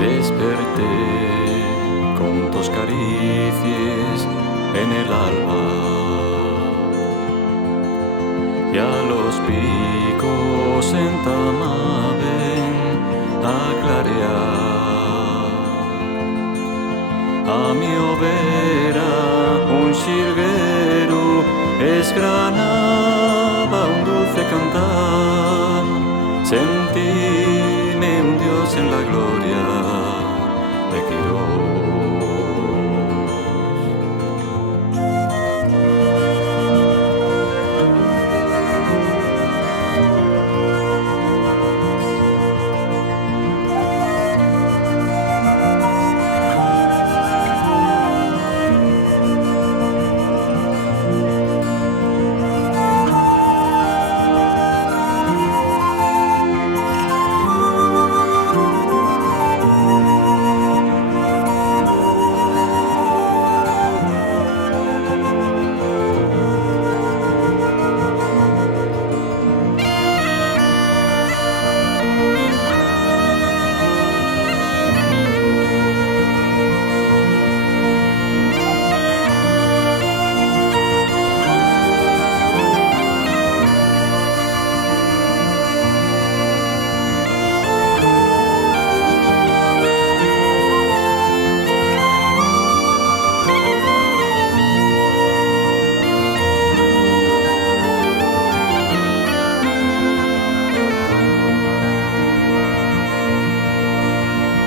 Desperté con tus caricias en el alba y a los picos entamaben a clarear. A mi overa un xilguero esgranaba un dulce cantar. Sentíme un Dios en la gloria de Quirós.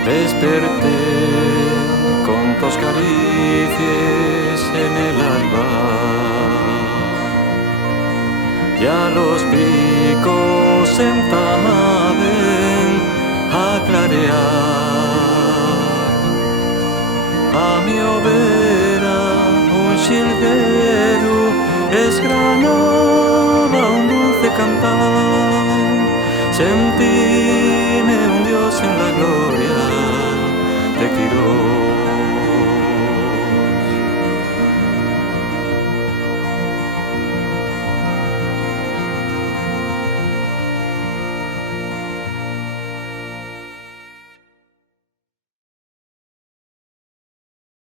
Desperté con tus caricias en el alba y a los picos entamaben a clarear. A mi overa un xilguero esgranaba un dulce cantar. Sentí